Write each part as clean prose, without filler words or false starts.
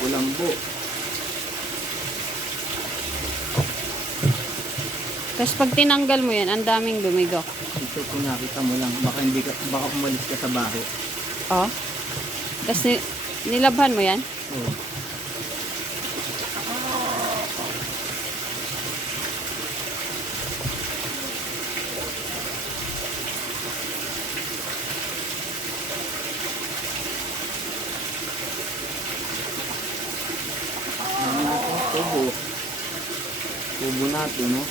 Kulambo. Tapos pag tinanggal mo yan, ang daming dumigo. Ito kung nakita mo lang, baka umalis ka sa baho. Oh. Tapos nilabhan mo yan. Oo. Tubo. Tubo natin, no?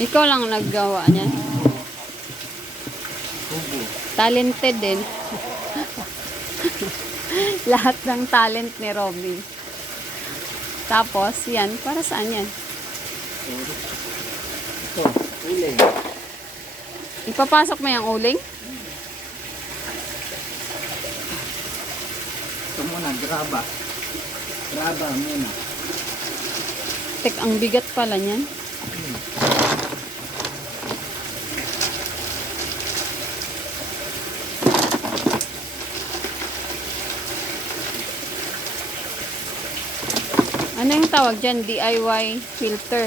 Ikaw lang naggawa niyan. Tubo. Talented din. Lahat ng talent ni Robby. Tapos, yan. Para saan yan? Ito, uling. Ipapasok mo yung uling? Ito muna, graba. Graba muna. Tek, ang bigat pala niyan. Ano yung tawag dyan? DIY filter.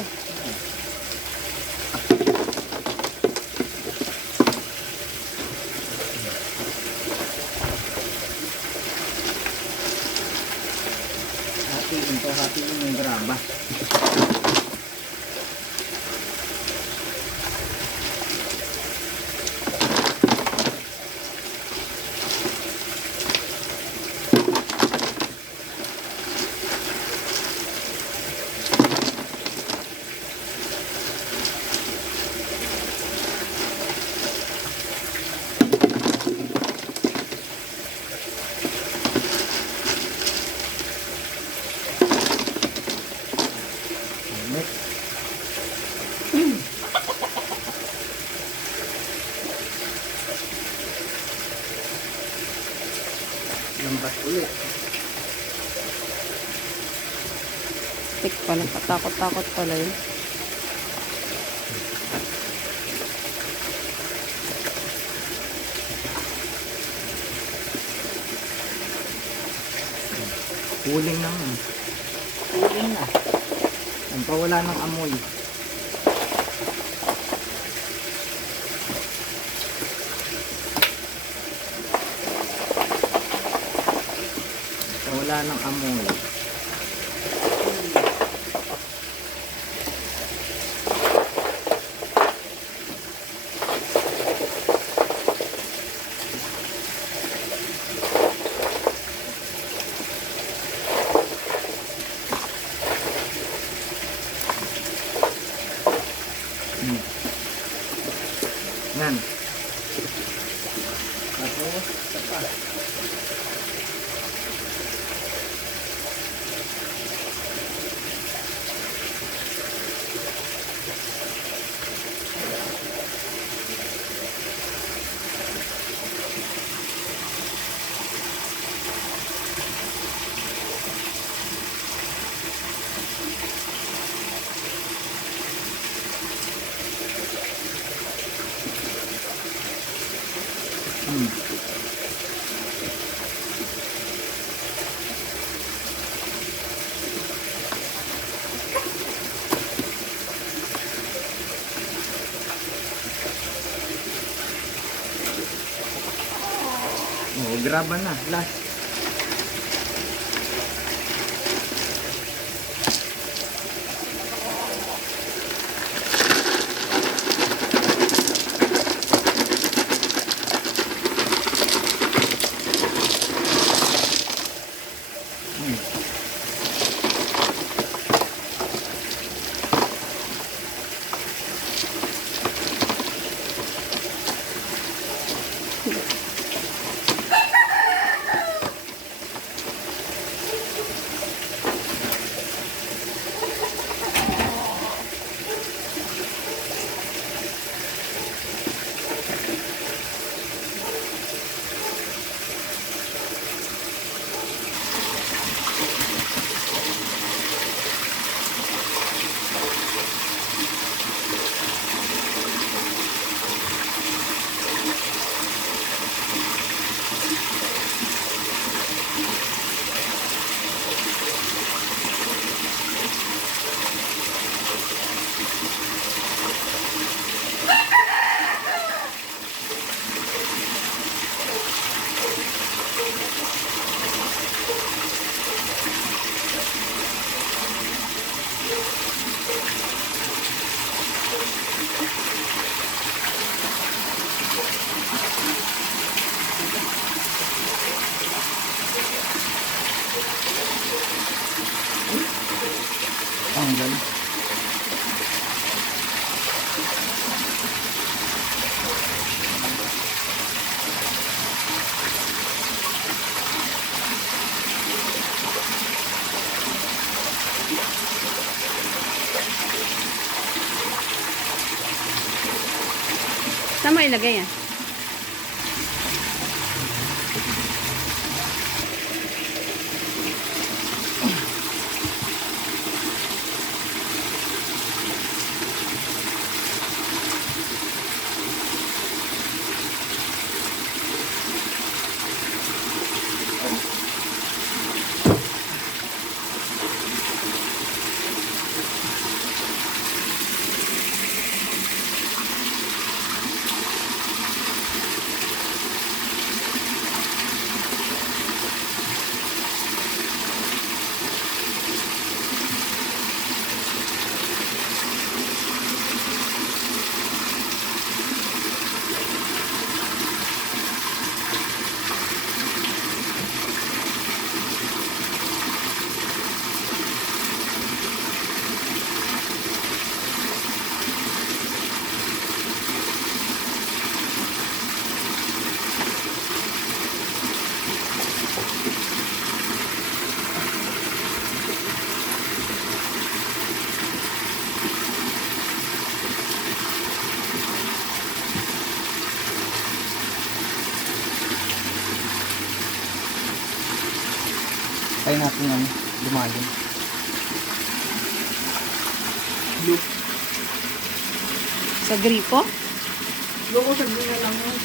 Hatiin yung graba. Lambat ulit. Tek pala, katakot-takot pala yun. Uling na. Uling na. Ang pawala ng amoy. Wala ng amoy. Yan. Tapos, sapa. Oh, graba na. Last. mo ilagay yan? Kaya natin ano, lumalim. Look. Sa gripo? Loko, sabi na lang yun.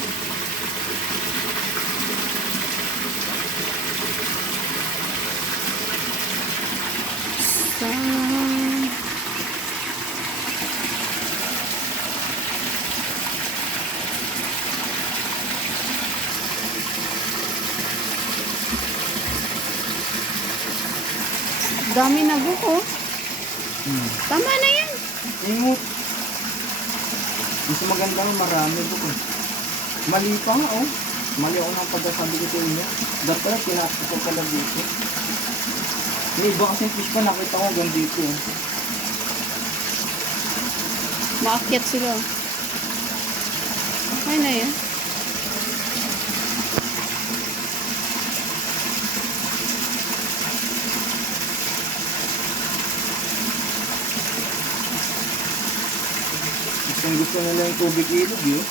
Sa... Dami na buko. Tama na yan. Ingot. Mas maganda nga marami buko. Mali pa nga oh. Mali ako ng pagkasabi ko sa inyo. Dapat pinasok ko pala dito. May iba kasing fish pa nakita ko hanggang dito. Maakyat sila. Ay na yan. Gusto nila yung tubig ilog yun.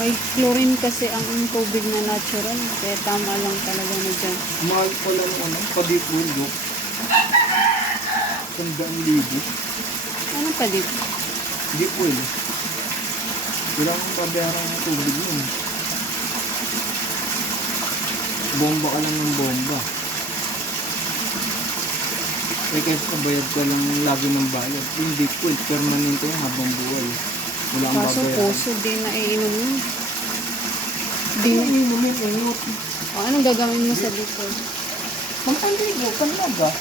May chlorine kasi ang tubig na natural. Kaya tama lang talaga na dyan. Mahal pala ng ano, padipulog. 100,000. Ano pa dito? Deep well. Wala kang babayaran ng tubig yun. Bomba ka lang ng bomba. Eh kahit kabayad ka lang lagi ng bayad. Yung deep well, permanente yung habang buhay. Wala kang Kaso babayaran. puso din na iinom mo. Di mo inumin, ingot. O, anong gagawin mo sa dito? Magtandigo, kanlaga.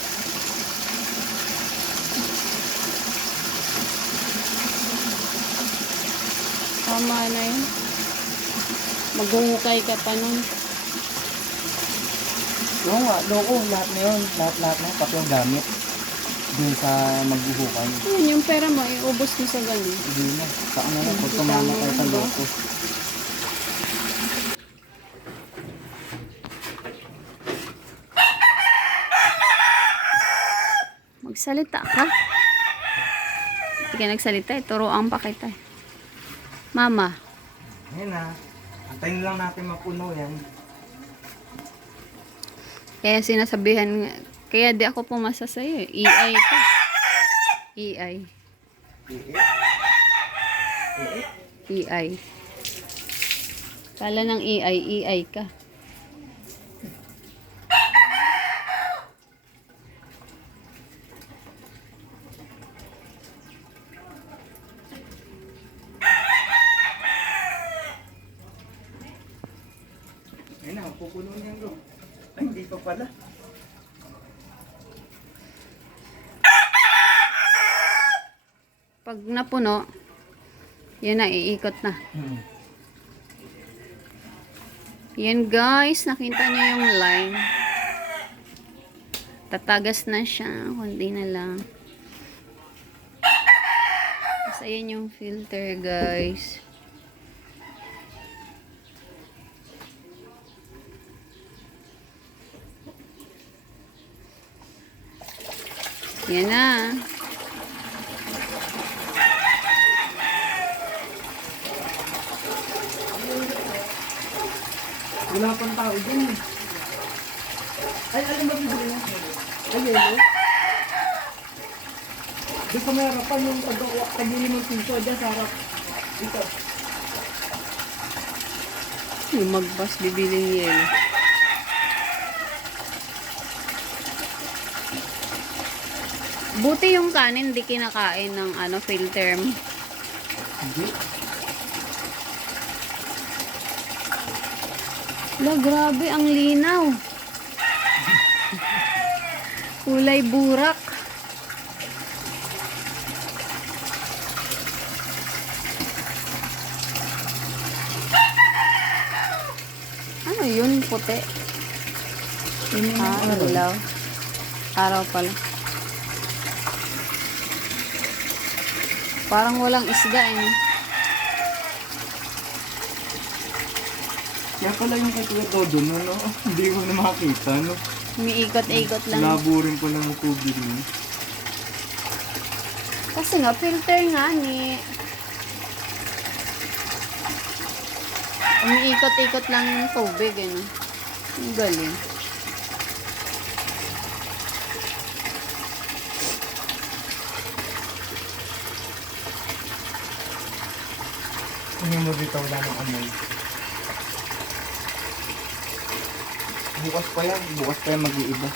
Tama na yun. Maghuhukay ka pa nun. Oo nga, loko, lahat na yun. Lahat na yun, pati yung gamit. Dun sa magbuhukay. Ayun, yung pera mo, iubos mo sa ganun. Hindi na. Saan na lang, kung tumama kayo sa loko. Magsalita ka. Hindi ka nagsalita, turuan pa kita. Mama. Ayan na. Antayin lang natin mapuno yan. Kaya sinasabihan, kaya di ako pumasa sa'yo. EI ka. EI. EI. Kala ng EI ka. Ayan na, pupuno niyan bro. Ay, hindi pa pala. Pag napuno, yan na, iikot na. Yan guys, nakita niyo yung line. Tatagas na siya, kundi na lang. Tapos ayan yung filter guys. Yan na. Wala pang tao dyan eh. Ay, alam ba bibili mo? Ay, yelo. Doon sa may harapan yung tagili mong piso dyan sa harap. Ito. Yung magbas, bibiling yelo. Buti yung kanin di kinakain ng filter. Hindi. La, grabe, ang linaw. Kulay burak. Ano yun, puti? Ilaw. Araw pala. Parang walang isda eh. Kaya pala yung kay Kuya Dodo, no? Hindi ko na makakita, no? Umiikot-ikot lang. Labo rin pala ng tubig niya. Kasi nga, filter nga ni. Umiikot-ikot lang yung tubig, eh, no? Ang galing. Ano mo dito wala ng amoy? Bukas pa yan mag-iiba.